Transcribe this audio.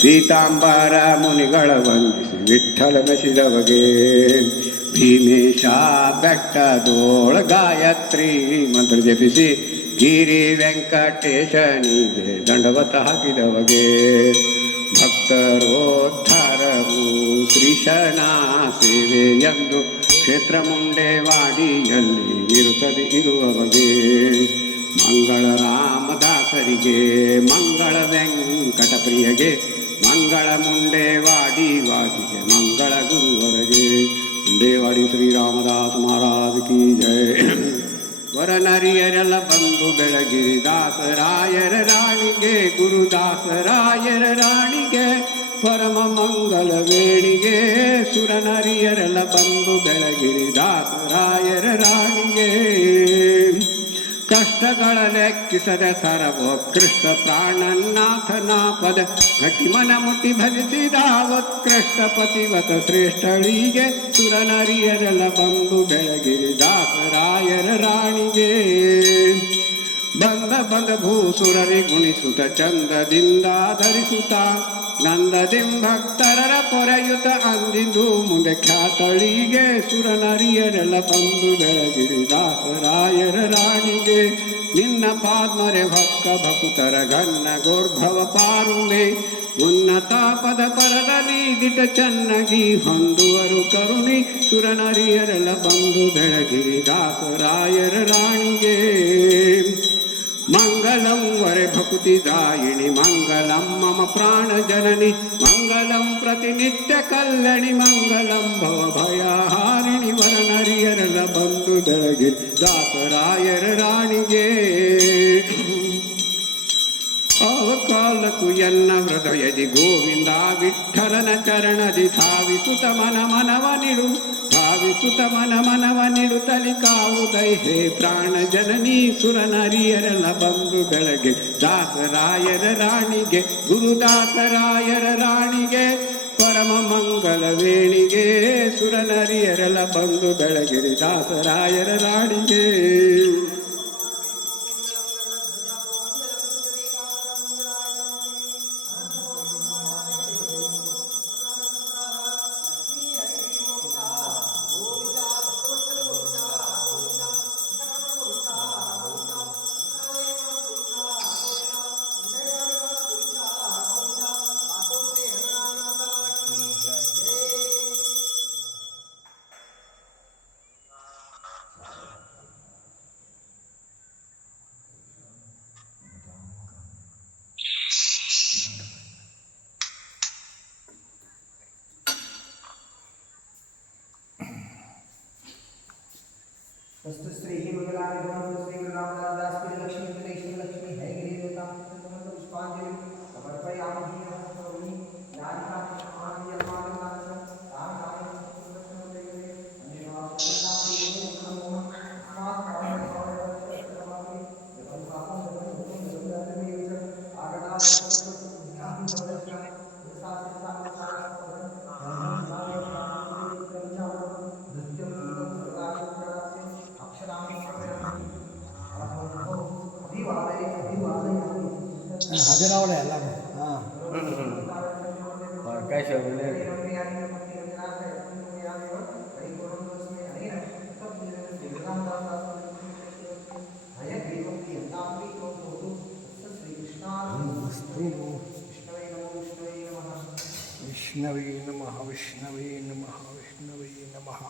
ಪೀತಾಂಬರ ಮುನಿಗಳ ವಂದಿಸಿ ವಿಠಲ ಮೆಸಿದವಗೆ ಭೀಮೇಶ ಬೆಟ್ಟದೋಳ ಗಾಯತ್ರಿ ಮಂತ್ರ ಜಪಿಸಿ ಗಿರಿ ವೆಂಕಟೇಶನಿಗೆ ದಂಡವತ ಹಾಕಿದವಗೆ ಭಕ್ತರೋದ್ಧಾರವು ಶ್ರೀಶನ ಸೇವೆಯೆಂದು ಕ್ಷೇತ್ರ ಮುಂಡೆವಾಡಿಯಲ್ಲಿ ಇರುತ್ತದೆ ಇರುವವಗೆ ಮಂಗಳ ರಾಮದಾಸರಿಗೆ ಮಂಗಳ ವೆಂಕಟಪ್ರಿಯಗೆ ಮಂಗಳ ಮುಂಡೆವಾಡಿ ವಾಸಿಗೆ ಮಂಗಳ ಗುರುವರಗೆ ಮುಂಡೆವಾಡಿ ಶ್ರೀರಾಮದಾಸ ಮಹಾರಾಜ್ ಕಿ ಜಯ. ವರನರಿಯರೆಲ್ಲ ಬಂದು ಬೆಳಗಿರಿ ದಾಸರಾಯರ ರಾಣಿಗೆ ಗುರುದಾಸರಾಯರ ರಾಣಿಗೆ ಪರಮ ಮಂಗಲ ವೇಣಿಗೆ ಸುರನರಿಯರೆಲ್ಲ ಬಂದು ಬೆಳಗಿರಿ ದಾಸರಾಯರ ರಾಣಿಗೆ ಕಷ್ಟಗಳ ಲೆಕ್ಕಿಸದೆ ಸರ್ವೋತ್ಕೃಷ್ಟ ಪ್ರಾಣನಾಥನ ಪದ ಗಟ್ಟಿ ಮನ ಮುಟ್ಟಿ ಭಜಿಸಿದ ಉತ್ಕೃಷ್ಟ ಪತಿವತ ಶ್ರೇಷ್ಠಳಿಗೆ ಸುರನರಿಯರೆಲ್ಲ ಬಂದು ಬೆಳಗಿರಿ ದಾಸರಾಯರ ರಾಣಿಗೆ ಬಂದ ಭೂಸುರರಿ ಗುಣಿಸುತ್ತ ಚಂದದಿಂದ ಧರಿಸುತ್ತ ನಂದದಿಂ ಭಕ್ತರರ ಪೊರೆಯುತ ಅಂದಿಂದು ಮುಂದೆ ಖ್ಯಾತಳಿಗೆ ಸುರನರಿಯರೆಲ್ಲ ಬಂದು ಬೆಳಗಿರಿ ದಾಸರಾಯರ ರಾಣಿಗೆ ನಿನ್ನ ಪಾದ್ಮರೆ ಭಕ್ಕ ಭಕುತರ ಘನ್ನ ಗೋರ್ಭವ ಪಾರುಮೆ ಉನ್ನತ ಪದ ಪರದಲ್ಲಿ ದಿಟ ಚೆನ್ನಾಗಿ ಹೊಂದುವರು ಕರುಣಿ ಸುರನರಿಯರೆಲ್ಲ ಬಂದು ಬೆಳಗಿರಿ ದಾಸರಾಯರ ರಾಣಿಗೆ ಮಂಗಲಂ ವರೆ ಭಕುತಿದಾಯಿಣಿ ಮಂಗಲಂ ಮಮ ಪ್ರಾಣ ಜನನಿ ಮಂಗಲಂ ಪ್ರತಿನಿತ್ಯ ಕಲ್ಯಾಣಿ ಮಂಗಲಂ ಭವ ಭಯಹಾರಿಣಿ ವರನರಿಯರೆಲ್ಲ ಬಂದು ಬೆಳಗಿರಿ ದಾಸರಾಯರ ರಾಣಿಗೆ ಅವಕಾಲಕ್ಕೂ ಎನ್ನ ಹೃದಯದಿ ಗೋವಿಂದ ವಿಠಲನ ಚರಣದಿ ಧಾವಿಸುತ ಮನವ ನಿಡು ಭಾವಿಸುತ್ತ ಮನವ ನಿಡುತ್ತಲಿ ಕಾವುದೈ ಹೇ ಪ್ರಾಣ ಜನನಿ ಸುರನರಿಯರೆಲ್ಲ ಬಂದು ಬೆಳಗ್ಗೆ ದಾಸರಾಯರ ರಾಣಿಗೆ ಗುರುದಾಸರಾಯರ ರಾಣಿಗೆ ಪರಮ ಮಂಗಲ ವೇಣಿಗೆ ಸುರನರಿಯರೆಲ್ಲ ಬಂದು ಬೆಳಗಿರಿ ದಾಸರಾಯರ ರಾಣಿಗೆ. वस्तु श्री मंगलाय भगवान श्री रामदास दास की लक्ष्मी कृष्ण लक्ष्मी है गिरी देवता पुष्पांजलि समर्पयामि नमस्ते नारिका मान यमान नाम ताम ताम ಹದಿನವಳೆ ಎಲ್ಲ ಹಾಂ ಅವಕಾಶ ಒಳ್ಳೆ ವಿಷ್ಣವೇ ನಮಃ ವಿಷ್ಣವೇ ನಮಃ ವಿಷ್ಣವೇ ನಮಃ.